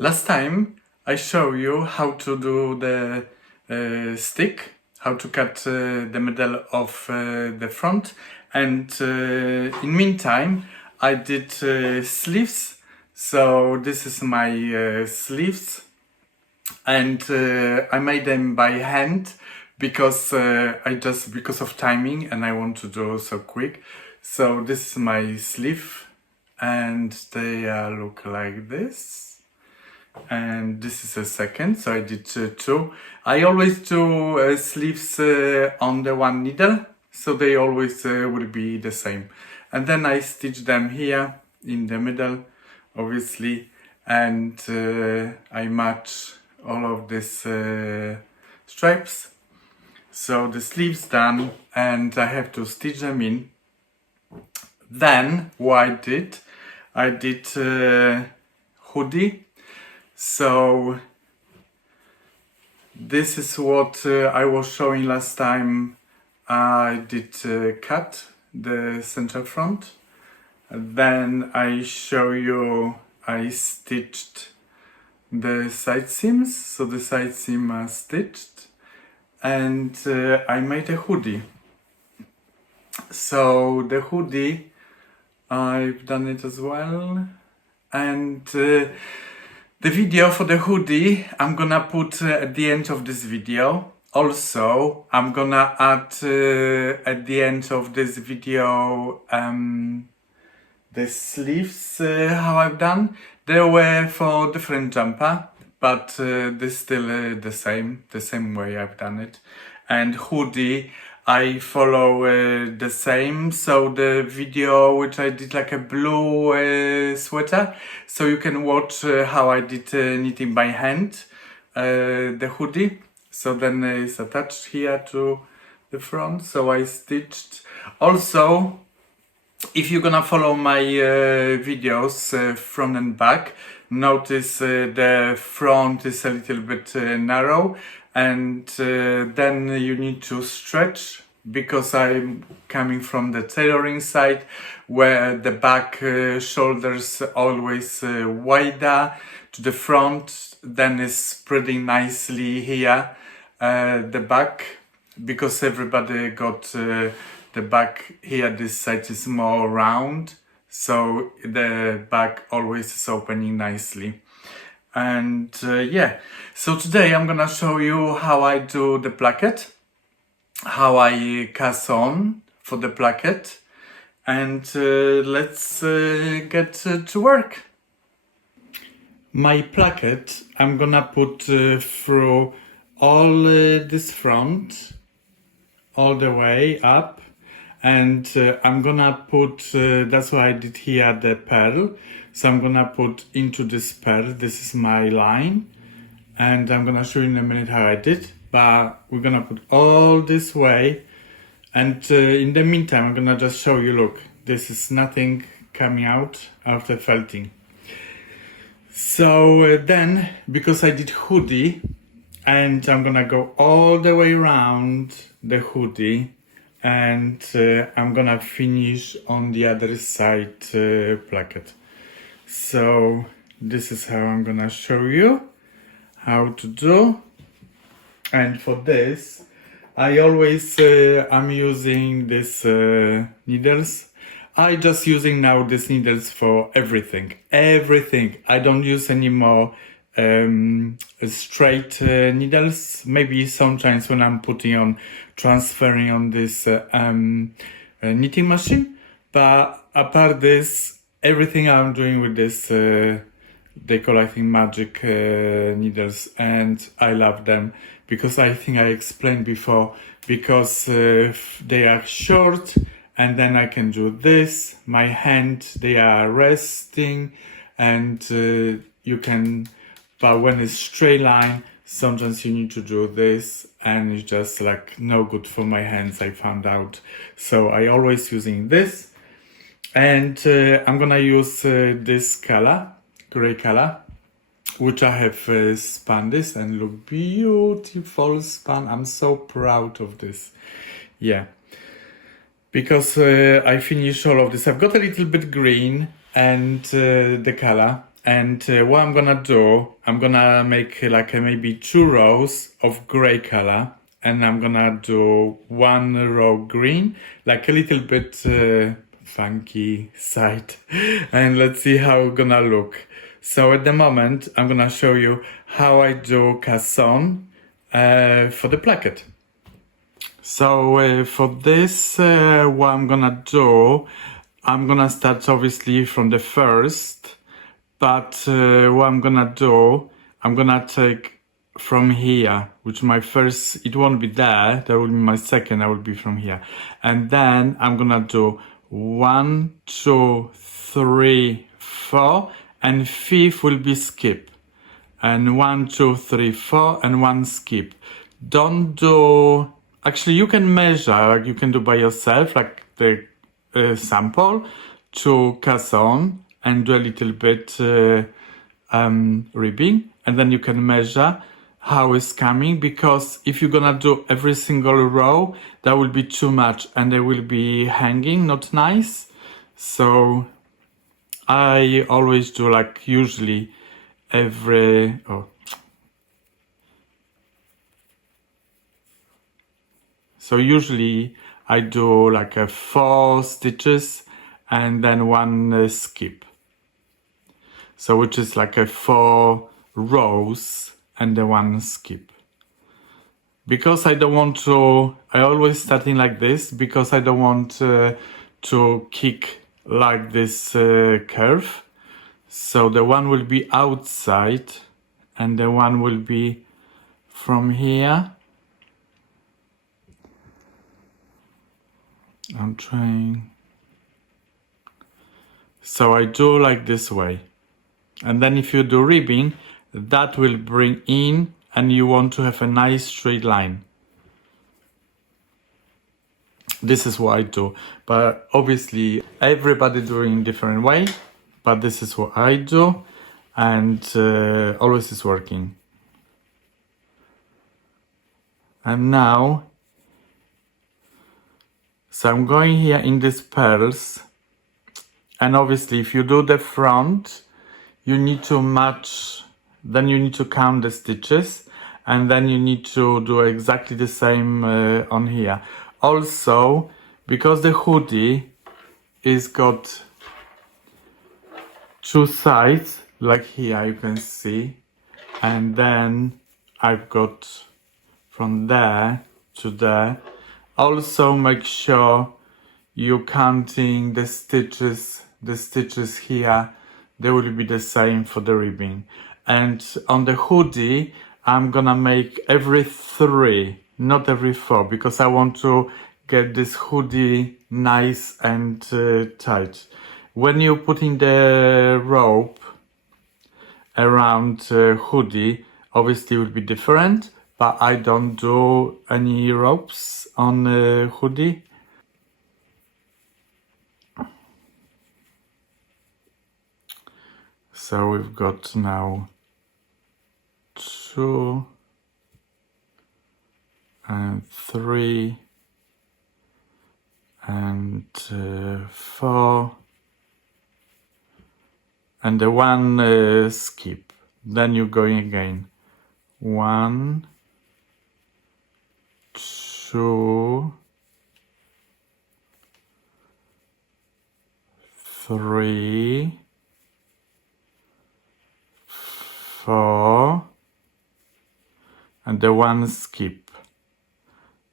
Last time I show you how to do the stick, how to cut the middle of the front, and in meantime I did sleeves. So this is my sleeves, and I made them by hand because because of timing and I want to do so quick. So this is my sleeve, and they look like this. And this is a second, so I did two. I always do sleeves on the one needle, so they always will be the same. And then I stitch them here in the middle, obviously, and I match all of these stripes. So the sleeves done, and I have to stitch them in. Then what I did hoodie. So this is what I was showing last time. I did cut the center front. Then I show you I stitched the side seams. So the side seam are stitched, and I made a hoodie. So the hoodie, I've done it as well, and the video for the hoodie I'm gonna put at the end of this video. Also, I'm gonna add at the end of this video the sleeves, how I've done. They were for different jumper, but they're still the same way I've done it. And hoodie, I follow the same, so the video which I did like a blue sweater, so you can watch how I did knitting by hand the hoodie. So then it's attached here to the front, so I stitched. Also, if you're gonna follow my videos front and back, notice the front is a little bit narrow, and then you need to stretch, because I'm coming from the tailoring side where the back shoulders always wider to the front, then it's spreading nicely here the back, because everybody got the back here, this side is more round, so the back always is opening nicely. And yeah, so today I'm gonna show you how I do the placket, how I cast on for the placket, and let's get to work. My placket I'm gonna put through all this front, all the way up, and I'm gonna put, that's why I did here the pearl, so I'm gonna put into this pearl, this is my line, and I'm gonna show you in a minute how I did, but we're gonna put all this way, and in the meantime I'm gonna just show you, look, this is nothing coming out after felting. So then, because I did hoodie, and I'm gonna go all the way around the hoodie, and I'm gonna finish on the other side placket. So this is how I'm gonna show you how to do. And for this, I always I'm using this needles. I just using now these needles for everything. I don't use any more straight needles. Maybe sometimes when I'm putting on, transferring on this knitting machine, but apart this, everything I'm doing with this they call, I think, magic needles, and I love them because I think I explained before, because they are short, and then I can do this, my hand, they are resting, and you can, but when it's straight line, sometimes you need to do this, and it's just like no good for my hands, I found out. So I always using this, and I'm gonna use this color, gray color, which I have spun this, and look beautiful spun. I'm so proud of this. Yeah, because I finished all of this. I've got a little bit green and the color, And what I'm gonna do, I'm gonna make like maybe 2 rows of gray color, and I'm gonna do 1 row green, like a little bit funky side. And let's see how it's gonna look. So at the moment, I'm gonna show you how I do cason for the placket. So for this, what I'm gonna do, I'm gonna start obviously from the first, but what I'm gonna do, I'm gonna take from here, which my first, it won't be there, that will be my second, that will be from here. And then I'm gonna do 1, 2, 3, 4, and fifth will be skip. And 1, 2, 3, 4, and 1 skip. Don't do, actually you can measure, like you can do by yourself, like the sample to cason and do a little bit ribbing, and then you can measure how it's coming, because if you're gonna do every single row, that will be too much and they will be hanging, not nice. So I always do like usually every, so usually I do like 4 stitches and then 1 skip. So which is like 4 rows and the 1 skip. Because I don't want to, I always starting like this, because I don't want to kick like this curve. So the one will be outside and the one will be from here. I'm trying. So I do like this way. And then if you do ribbing, that will bring in, and you want to have a nice straight line. This is what I do. But obviously everybody doing different way, but this is what I do, and always is working. And now, so I'm going here in these pearls, and obviously if you do the front, you need to match, then you need to count the stitches, and then you need to do exactly the same on here. Also, because the hoodie is got 2 sides, like here you can see, and then I've got from there to there. Also make sure you're counting the stitches here, they will be the same for the ribbing. And on the hoodie, I'm gonna make every 3, not every 4, because I want to get this hoodie nice and tight. When you're putting the rope around hoodie, obviously it will be different, but I don't do any ropes on hoodie. So we've got now 2 and 3 and 4 and the 1 skip. Then you're going again. 1, 2, 3, 4, and the 1 skip,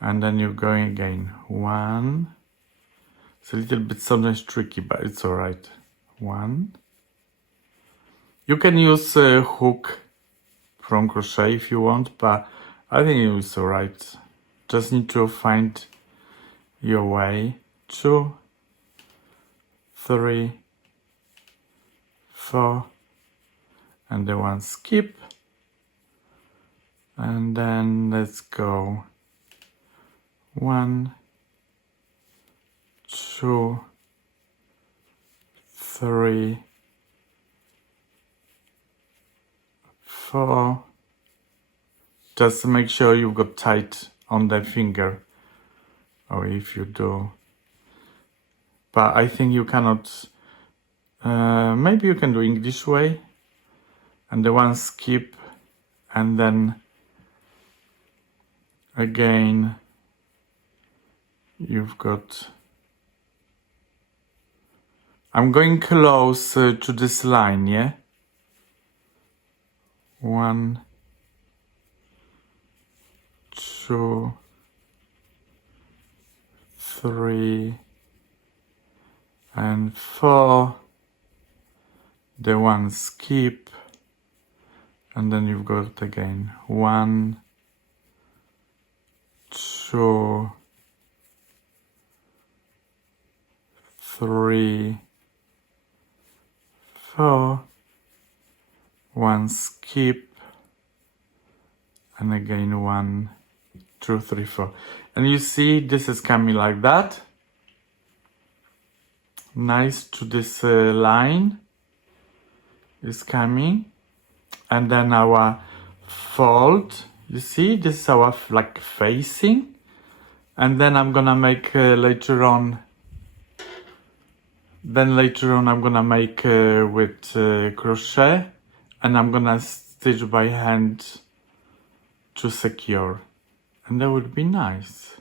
and then you're going again. 1, it's a little bit sometimes tricky, but it's all right. 1, you can use a hook from Crochet if you want, but I think it's all right. Just need to find your way. 2, 3, 4, and the 1 skip, and then let's go 1, 2, 3, 4. Just make sure you've got tight on that finger, or if you do, but I think you cannot, maybe you can do English way, and the one skip, and then again you've got, I'm going close to this line, yeah? 1, 2, 3, and 4, the one skip, and then you've got again 1, 2, 3, 4, one skip, and again 1, 2, 3, 4. And you see this is coming like that, nice to this line is coming, and then our fold, you see this is our like facing, and then I'm gonna make later on I'm gonna make with crochet, and I'm gonna stitch by hand to secure, and that would be nice.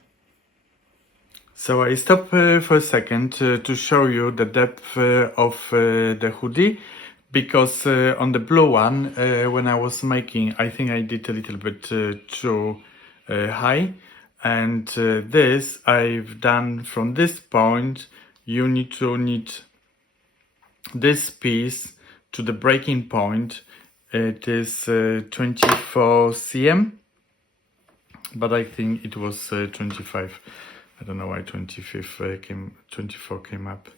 So I stop for a second to show you the depth of the hoodie, because on the blue one, when I was making, I think I did a little bit too high, and this I've done from this point. You need to knit this piece to the breaking point. It is 24 cm, but I think it was 25. I don't know why 24 came up.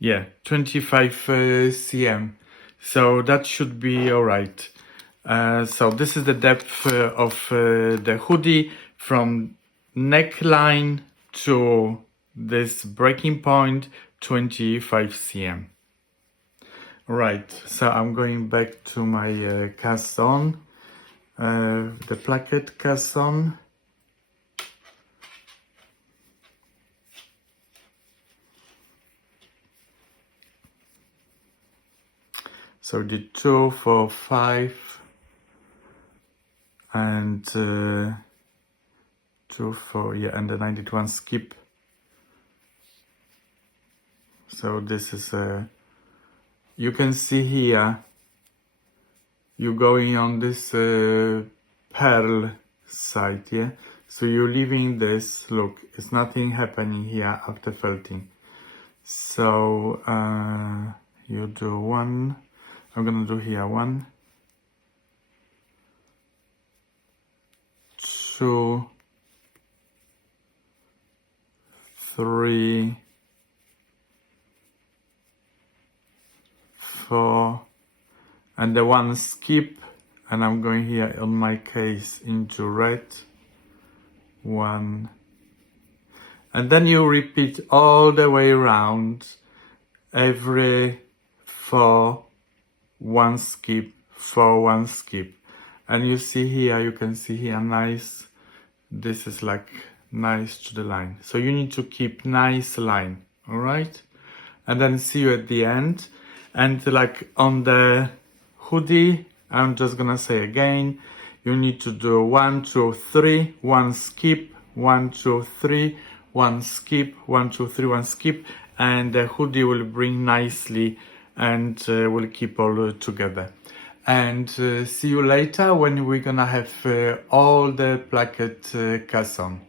Yeah, 25 cm. So that should be all right. So this is the depth of the hoodie from neckline to this breaking point, 25 cm. Right, so I'm going back to my cast on, the Placket cast on. So did 2, 4, 5, and 2, 4, yeah, and then I did one skip. So this is you can see here, you're going on this pearl side, yeah? So you're leaving this, look, it's nothing happening here after felting. So you do 1, I'm gonna do here 1, 2, 3, 4, and the one skip, and I'm going here on my case into red, 1, and then you repeat all the way around, every 4, 1 skip, 4, 1 skip, and you see here, you can see here nice, this is like nice to the line, so you need to keep nice line, all right? And then see you at the end. And like on the hoodie, I'm just gonna say again, you need to do 1, 2, 3, 1 skip, 1, 2, 3, 1 skip, 1, 2, 3, 1 skip, and the hoodie will bring nicely and will keep all together. And see you later when we're gonna have all the Placket cast on.